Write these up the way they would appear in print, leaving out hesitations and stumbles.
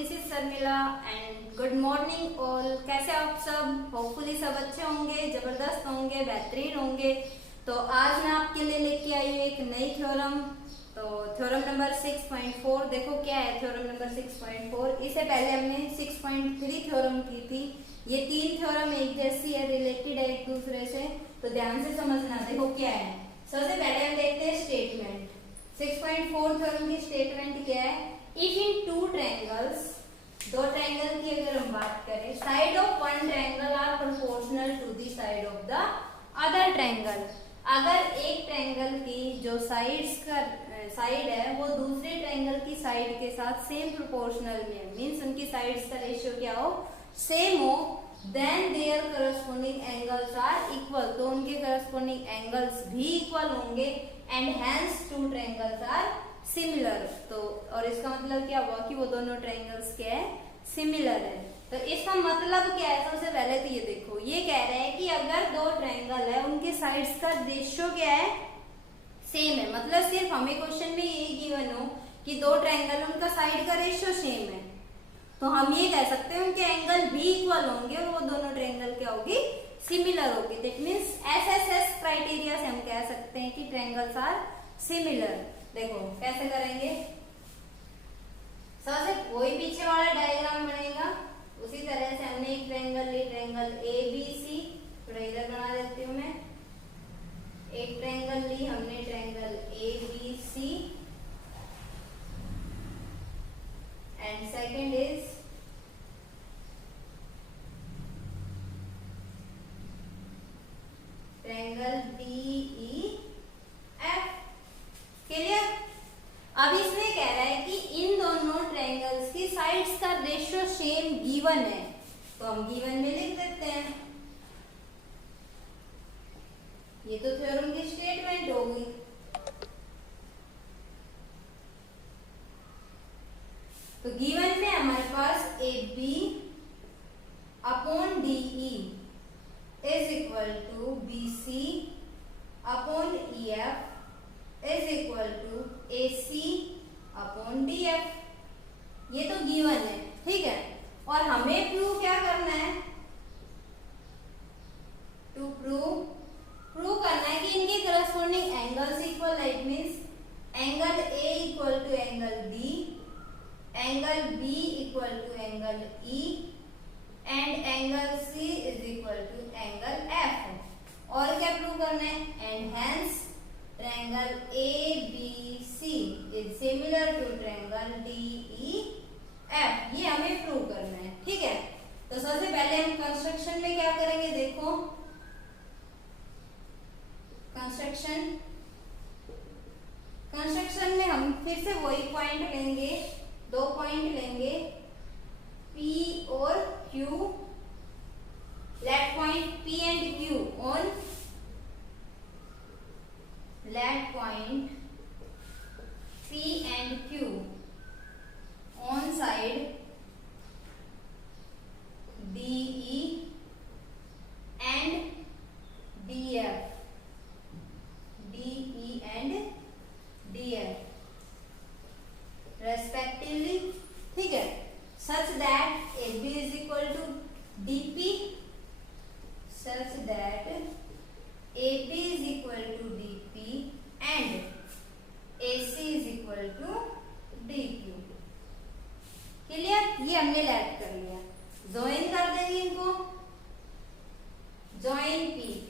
This is Sharmila and good morning all. कैसे आप सब? होपफुली सब अच्छे होंगे, जबरदस्त होंगे, बेहतरीन होंगे। तो आज मैं आपके लिए लेके आई हूँ एक नई थ्योरम। तो थ्योरम नंबर 6.4 देखो क्या है। थ्योरम नंबर 6.4 इससे पहले हमने 6.3 थ्योरम की थी। ये तीन थ्योरम एक जैसी है, रिलेटेड है एक दूसरे से, तो ध्यान से समझना। देखो क्या है। सबसे पहले हम देखते हैं स्टेटमेंट। 6.4 थ्योरम की स्टेटमेंट क्या है? इफ इन टू ट्रायंगल्स, दो ट्रायंगल की अगर हम बात करें, side of one triangle are proportional to the side of the other triangle. अगर एक ट्रायंगल की जो साइड्स का साइड है वो दूसरे ट्रायंगल की साइड के साथ सेम प्रोपोर्शनल में है, मींस उनकी साइड्स का रेशियो क्या हो, सेम हो, then their corresponding angles are equal, तो उनके करस्पॉन्डिंग एंगल्स भी इक्वल होंगे and hence two triangles are similar. तो और इसका मतलब क्या हुआ कि वो दोनों ट्रायंगल्स क्या है, सिमिलर है। तो इसका मतलब क्या है? सबसे पहले तो ये देखो, ये कह रहे हैं कि अगर दो ट्रायंगल है उनके साइड्स का रेशियो क्या है, सेम है। मतलब सिर्फ हमें क्वेश्चन में यही गिवन हो कि दो ट्रायंगल उनका साइड का रेशियो सेम है, तो हम ये कह सकते हैं उनके एंगल भी इक्वल होंगे और वो दोनों ट्रायंगल क्या होगी, सिमिलर होगी। दैट मींस एसएसएस क्राइटेरिया से हम कह सकते हैं कि ट्रायंगल्स आर सिमिलर। देखो कैसे करेंगे। सबसे वही पीछे वाला डायग्राम बनेगा, उसी तरह से हमने एक ट्रायंगल ली, ट्रायंगल ए बी सी, थोड़ा इधर बना देती हूँ मैं। एक ट्रायंगल ली हमने, triangle A B C, and second is triangle D E F. Clear? अब इसमें कह रहा है कि इन दोनों ट्रायंगल्स की साइड्स का रेशियो सेम गिवन है, तो हम गिवन में लिख देते हैं। ये तो थ्योरम की स्टेटमेंट होगी। तो गिवन में हमारे पास A B upon D E is equal to B C upon E F is equal to A C upon D F. ये तो गिवन है, ठीक है। और हमें प्रूव क्या करना है? टू प्रूव करना है कि इनके करस्पॉन्डिंग एंगल्स इक्वल है। It means angle A equal to angle D, angle B equal to angle E, and angle C is equal to angle F. और क्या प्रूव करना है? And hence triangle ABC is similar to triangle DEF। ये हमें prove करना है, ठीक है। तो सबसे पहले हम कंस्ट्रक्शन में क्या करेंगे, देखो कंस्ट्रक्शन में हम फिर से वही पॉइंट लेंगे, दो पॉइंट लेंगे P और Q। Let point P and Q on, let point P and Q on side DE and DF, DE and DF respectively, ठीक है। such that AB is equal to DP, such that AB is equal to DP and AC is equal to DQ। Clear? ये हमने late कर लिया। Join कर देंगे इनको, join PQ।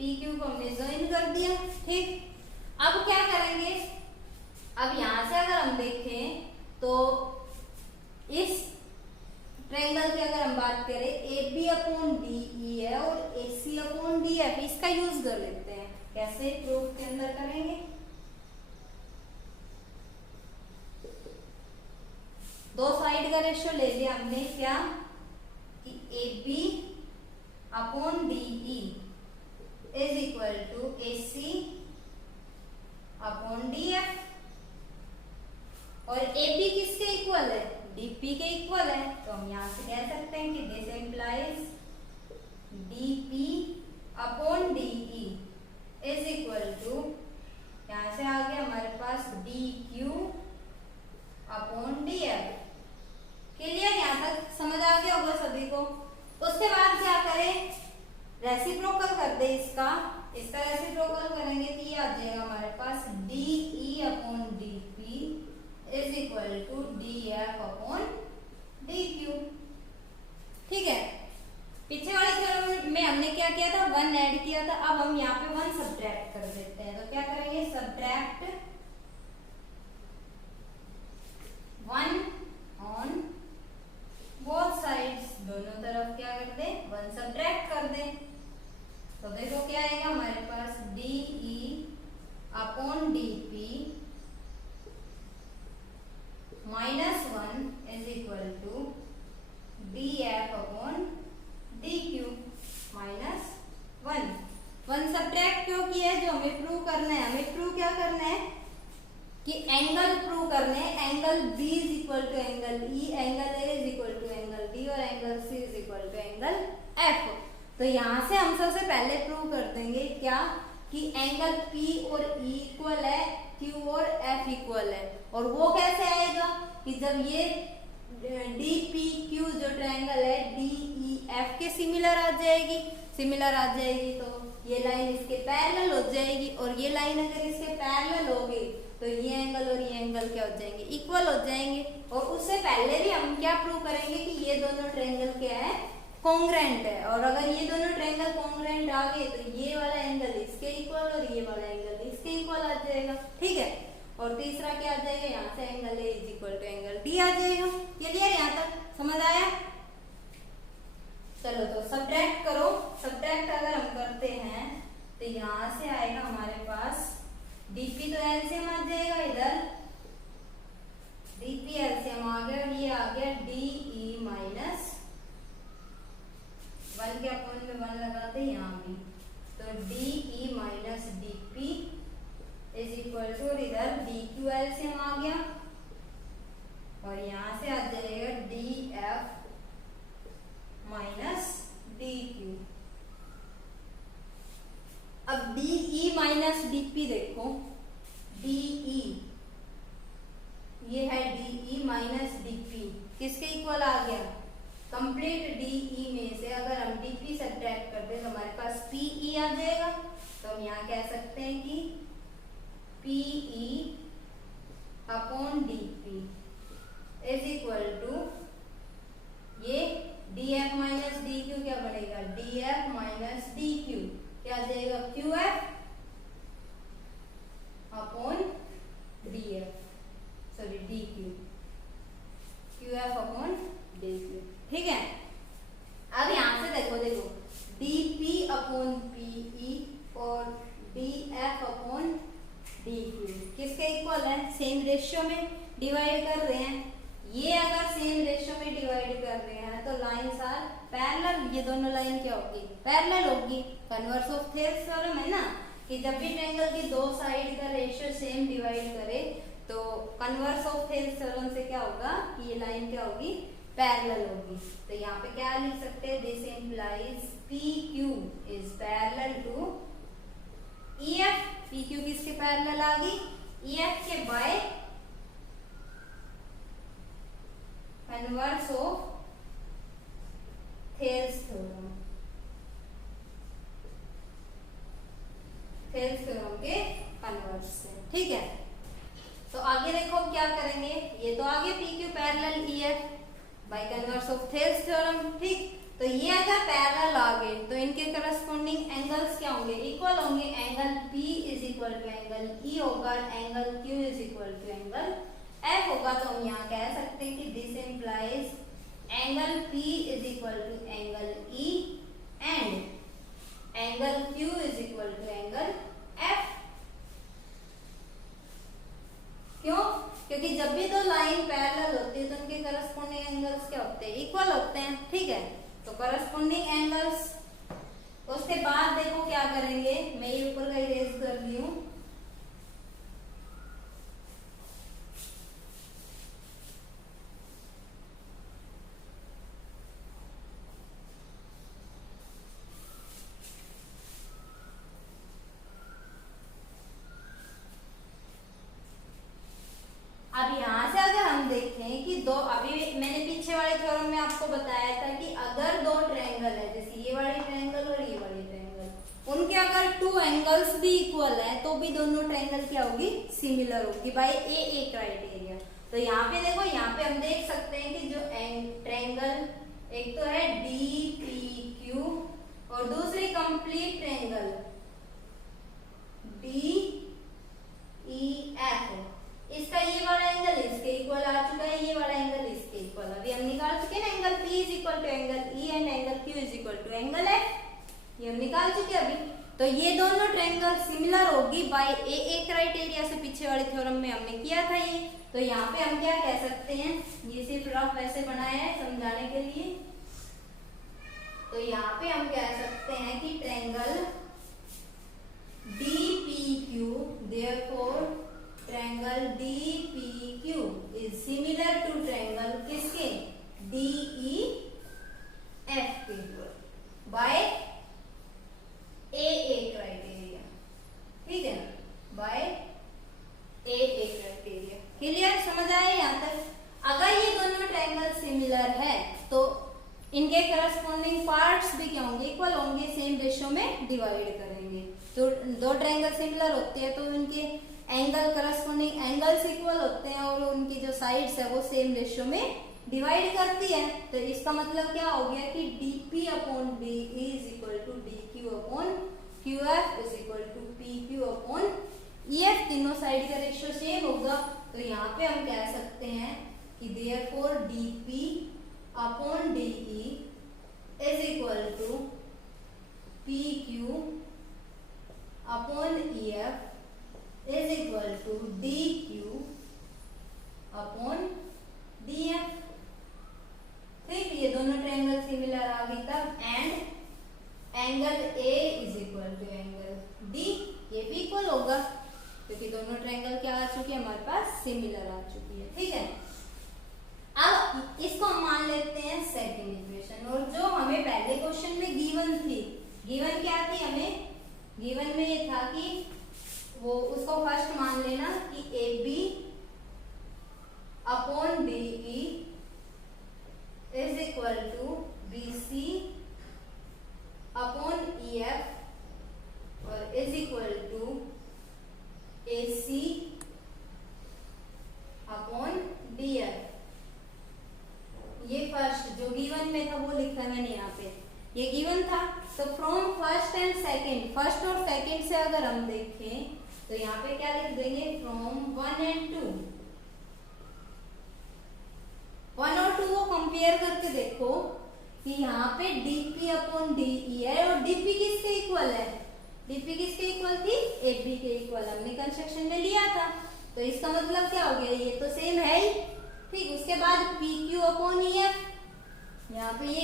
PQ को हमने ज्वाइन कर दिया, ठीक। अब क्या करेंगे? अब यहां से अगर हम देखें तो इस ट्रायंगल की अगर हम बात करें, A B upon D E है और A C upon D F, इसका यूज कर लेते हैं। कैसे प्रूफ के अंदर करेंगे? दो साइड का रेशियो ले लिया हमने, क्या कि A B upon D E is equal to A C upon D F. और ए बी किसके इक्वल है? डीपी के इक्वल है, तो हम यहां से कह सकते हैं कि this implies DP upon DE is equal to इसका रेसिप्रोकल करेंगे तो ये आ जाएगा हमारे पास D E upon D P is equal to D F upon D Q. ठीक है, पीछे वाले थ्योरम में हमने क्या किया था, 1 ऐड किया था, अब हम यहाँ पे 1 सब्ट्रैक्ट कर देते हैं। तो क्या करेंगे, सब्ट्रैक्ट 1 ऑन बोथ साइड्स, दोनों तरफ क्या कर दे, 1 सब्ट्रैक्ट कर दे। तो देखो क्या आएगा हमारे पास, D E upon D P minus 1 is equal to D F upon D Q minus 1 subtract क्यों किया है, जो हमें प्रूव करना है, हमें प्रूव क्या करना है कि एंगल प्रूव करने हैं। Angle B is equal to angle E, angle A is equal to angle D और angle C is equal to angle F. तो यहाँ से हम सबसे पहले प्रूव कर देंगे क्या, कि एंगल पी और ई इक्वल है, क्यू और एफ इक्वल है। और वो कैसे आएगा कि जब ये डी पी क्यू जो ट्रायंगल है डी ई एफ के सिमिलर आ जाएगी, सिमिलर आ जाएगी तो ये लाइन इसके पैरेलल हो जाएगी, और ये लाइन अगर इसके पैरेलल होगी तो ये एंगल और ये एंगल क्या हो जाएंगे, इक्वल हो जाएंगे। और उससे पहले भी हम क्या प्रूव करेंगे कि ये दोनों ट्रायंगल क्या है, कॉन्ग्रुएंट है। और अगर ये दोनों ट्रायंगल कॉन्ग्रुएंट आ गए तो ये वाला एंगल इसके इक्वल और ये वाला एंगल इसके इक्वल आ जाएगा। ठीक है, और तीसरा क्या आ जाएगा, यहाँ से angle A is equal to angle D आ जाएगा। क्लियर, यहाँ तक समझ आया। चलो तो सब्ट्रैक्ट करो, सब्ट्रैक्ट अगर हम करते हैं तो यहाँ से आएगा हमारे पास डीपी, तो एलसीएम आ जाएगा इधर, डीपी एलसीएम आ गया, ये आ गया डीई माइनस 1 के अपॉन में 1 लगाते हैं यहाँ भी, तो DE minus DP is equal to, इधर डी क्यू एलसीएम आ गया, और यहाँ से आ जाएगा D F minus D Q. अब डीई माइनस डीपी देखो, डीई ये है डीई माइनस डीपी किसके इक्वल आ गया, कंप्लीट डीई में से अगर हम डीपी सब्ट्रैक्ट करते हैं तो हमारे पास पीई आ जाएगा। तो हम यहाँ कह सकते हैं कि PE upon DP is equal to, ये डीएफ माइनस डी क्यू क्या बनेगा, डीएफ माइनस डी क्यू क्या आ जाएगा, Q F upon DF, sorry D Q, Q F upon D Q. ठीक है, अब यहां से देखो डीपी अपॉन पीई और डीएफ अपॉन डी क्यू किसके इक्वल है, सेम रेशियो में डिवाइड कर रहे हैं। ये अगर सेम रेशियो में डिवाइड कर रहे हैं तो लाइंस आर पैरेलल, ये दोनों लाइन क्या होगी, पैरेलल होगी। कन्वर्स ऑफ थेल्स थ्योरम है ना, कि जब भी ट्रायंगल की दो साइड का रेशियो सेम डिवाइड करे तो कन्वर्स ऑफ थेल्स थ्योरम से क्या होगा कि ये लाइन क्या होगी, पैरेलल होगी। तो यहाँ पे क्या लिख सकते हैं, this implies P Q is parallel to E F. P Q किसके पैरेलल आ गई, ई एफ के by converse of Thales theorem, Thales theorem के कन्वर्स से। ठीक है, तो आगे देखो क्या करेंगे, ये तो आगे P Q parallel E F bye converse of Thales theorem. ठीक, तो ये अगर पैरेलल आ गए तो इनके करस्पॉन्डिंग एंगल्स क्या होंगे, इक्वल होंगे। Angle P is equal to angle E होगा, angle Q is equal to angle F होगा। तो हम यहाँ कह सकते हैं कि this implies angle P is equal to angle E and angle Q is equal to angle F। क्यों, क्योंकि जब भी दो लाइन पैरेलल होती है तो उनके करस्पॉन्डिंग एंगल्स क्या होते हैं, इक्वल होते हैं। ठीक है, तो करस्पॉन्डिंग एंगल्स, उसके बाद देखो क्या करेंगे, मैं ये ऊपर का इरेज कर ली हूं। अब यहाँ से अगर हम देखें कि दो, अभी मैंने पीछे वाले थ्योरम में आपको बताया था कि अगर दो ट्रायंगल है, जैसे ये वाली ट्रायंगल और ये वाली ट्रायंगल, उनके अगर अगर टू एंगल्स भी इक्वल है तो भी दोनों ट्रायंगल क्या होगी, सिमिलर होगी बाय ए क्राइटेरिया। तो यहाँ पे देखो, यहाँ पे हम देख सकते हैं कि जो ट्रायंगल एक तो है डी पी क्यू और दूसरी complete triangle D E F, इसका ये वाला एंगल इसके इक्वल आ चुका है, ये वाला एंगल इसके इक्वल। अभी हम निकाल चुके हैं ना, angle P is equal to angle E and angle Q is equal to angle F, ये हम निकाल चुके हैं अभी। तो ये दोनों ट्रायंगल सिमिलर होगी बाय ए क्राइटेरिया से, पीछे वाले थ्योरम में हमने किया था ये। तो यहाँ पे हम क्या कह सकते हैं, ये सिर्फ रफ वैसे बनाया है समझाने के लिए। तो यहाँ पे हम कह सकते हैं कि triangle DPQ, therefore triangle DPQ is similar to triangle किसके, DEF के by AA criteria, ठीक है, by AA criteria। क्लियर, समझ आए यहाँ तक? अगर ये दोनों ट्रायंगल सिमिलर है तो इनके करस्पॉन्डिंग पार्ट्स भी क्या होंगे, इक्वल होंगे, सेम रेशियो में डिवाइड करेंगे। तो दो ट्रायंगल सिमिलर होते हैं तो उनके एंगल करस्पॉन्डिंग एंगल्स इक्वल होते हैं और उनकी जो साइड्स है वो सेम रेशियो में डिवाइड करती है। तो इसका मतलब क्या हो गया कि dp upon D is equal to dq upon qf is equal to pq upon ef, तीनों साइड का रेशियो सेम होगा। तो यहाँ पे हम कह सकते हैं कि therefore dp upon de is equal to pq upon ef is equal to dq upon df। ठीक, ये दोनों ट्रायंगल सिमिलर आ गई तब। And angle A is equal to angle D, ये भी इक्वल होगा क्योंकि दोनों ट्रायंगल क्या आ चुकी है, हमारे पास सिमिलर आ चुकी है। ठीक है, अब इसको हम मान लेते हैं सेकंड इक्वेशन। और जो हमें पहले क्वेश्चन में गिवन थी, गिवन क्या थी हमें, गिवन में ये था कि वो उसको फर्स्ट मान लेना कि AB upon DE is equal to BC upon EF और is equal to AC upon DF। ये फर्स्ट जो गिवन में था वो लिखा है मैंने यहाँ पे, ये गिवन था। तो from first and second, first और सेकंड से अगर हम देखें तो यहाँ पे क्या लिख देंगे, फ्रॉम 1 एंड 2, 1 और 2 को कंपेयर करके देखो कि यहाँ पे dp अपॉन de है और dp किसके इक्वल है, dp किसके इक्वल थी, AB के इक्वल हमने कंस्ट्रक्शन में लिया था। तो इसका मतलब क्या हो गया, ये तो सेम है ही। ठीक, उसके बाद pq अपॉन EF, यहाँ पे ये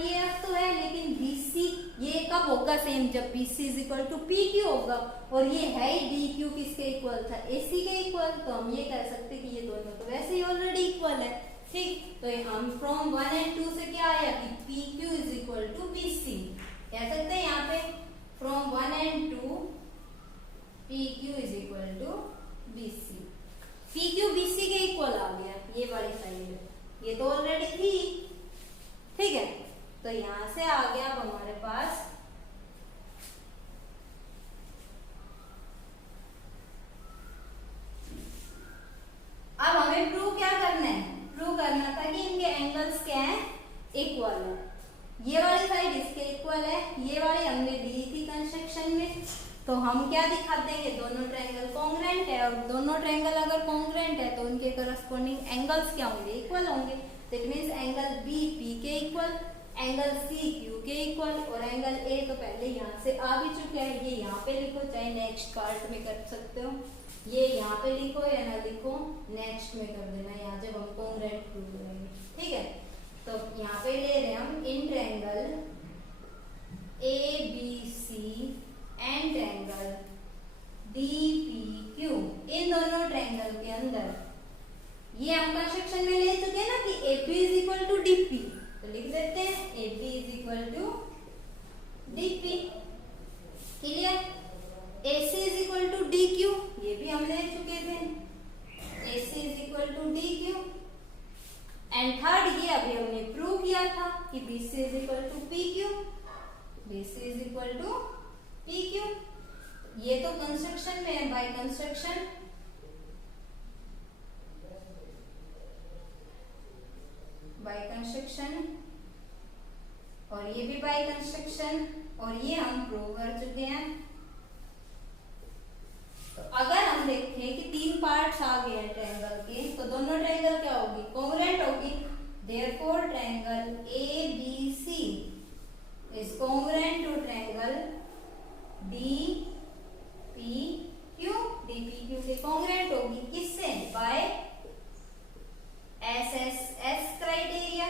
EF तो है लेकिन BC ये कब होगा सेम, जब BC is equal to PQ होगा। और ये है ही DQ किसके इक्वल था, AC के इक्वल। तो हम ये कह सकते कि ये दोनों तो वैसे ही ऑलरेडी इक्वल है। ठीक, तो हम फ्रॉम 1 एंड 2 से क्या आया कि PQ is equal to BC, कह सकते हैं यहाँ पे from 1 and 2 PQ is equal to BC। PQ BC के इक्वल आ गया, ये वाली साइड, ये तो ऑलरेडी थी। ठीक है, तो यहां से आ गया अब हमारे पास अब हमें प्रूव क्या करना है, प्रूव करना था कि इनके एंगल्स क्या हैं, इक्वल है। ये वाली साइड इसके इक्वल है, ये वाली हमने ली थी कंस्ट्रक्शन में। तो हम क्या दिखा देंगे, दोनों ट्रायंगल कॉन्ग्रुएंट है और दोनों ट्रायंगल अगर कॉन्ग्रुएंट है तो उनके करस्पॉन्डिंग एंगल्स क्या होंगे, इक्वल होंगे। तो इट मींस एंगल BP के इक्वल, एंगल CQ के इक्वल और एंगल A तो पहले यहाँ से आ भी चुके हैं, ये यहाँ पे लिखो, चाहे नेक्स्ट पार्ट में कर सकते हो, ये यहाँ पे लिखो या ना लिखो, नेक्स्ट में कर देना यहाँ जब हम कॉन्ग्रुएंट प्रूव करेंगे। ठीक है, तो यहाँ पे ले रहे हैं हम in triangle ABC and triangle DPQ, इन दोनों ट्रायंगल के अंदर ये हम कंस्ट्रक्शन में ले चुके हैं ना कि AP is equal to DP, तो लिख देते हैं AP is equal to DP। Clear, AC is equal to DQ, ये भी हम ले चुके थे, AC is equal to DQ। And third ये अभी हमने प्रूव किया था कि BC is equal to PQ, BC is equal to P Q. ये तो कंस्ट्रक्शन में है, बाय कंस्ट्रक्शन। बाय कंस्ट्रक्शन, और ये भी बाय कंस्ट्रक्शन, और ये हम प्रूव कर चुके हैं। तो अगर हम देखें कि तीन पार्ट्स आ गए हैं ट्रायंगल के, तो दोनों ट्रायंगल क्या होगी, कोंग्रुएंट होगी। Therefore triangle ABC is congruent to triangle DPQ। DPQ के कोंग्रुएंट होगी किससे, बाय SSS क्राइटेरिया।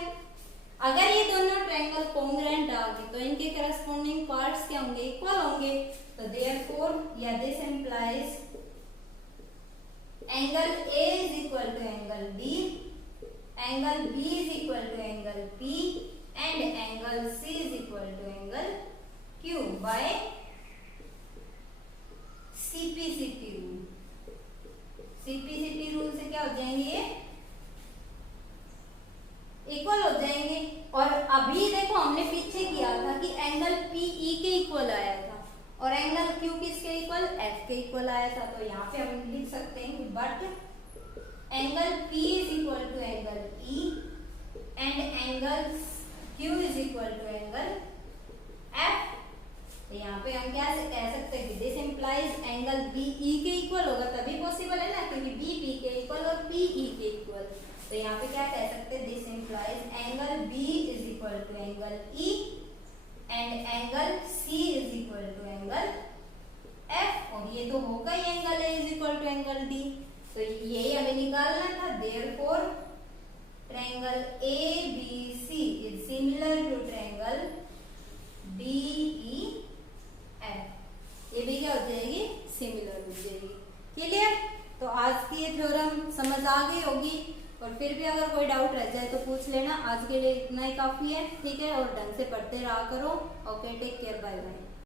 अगर ये दोनों ट्रायंगल कोंग्रुएंट आ गए तो इनके करस्पॉन्डिंग पार्ट्स क्या होंगे, इक्वल होंगे। तो देयरफॉर या this implies angle A is equal to angle B, angle B is equal to angle P and angle C is equal to angle Q by CPCT rule. CPCT rule से क्या हो जाएंगे, equal हो जाएंगे। और अभी देखो हमने पीछे किया था कि एंगल PE के इक्वल आया था और एंगल Q किसके इक्वल, F के इक्वल आया था। तो यहाँ पे हम लिख सकते हैं कि but angle P is equal to angle E and angle Q is equal to angle F। तो यहाँ पे हम क्या कह सकते हैं कि दिस इंप्लाइज एंगल BE के इक्वल होगा, तभी पॉसिबल है ना, क्योंकि BP के इक्वल और PE के इक्वल। तो यहाँ पे क्या कह सकते हैं, this implies angle B is equal to angle E and angle C is equal to angle F। और ये तो होगा ही angle A is equal to angle D। तो यही हमें निकालना था। Therefore triangle ABC is similar to triangle DEF। ये भी क्या हो जाएगी, सिमिलर हो जाएगी। क्लियर। तो आज की ये थ्योरम समझ आ गई होगी, और फिर भी अगर कोई डाउट रह जाए तो पूछ लेना। आज के लिए इतना ही काफी है, ठीक है। और ढंग से पढ़ते रहा करो। Okay, take care, bye bye.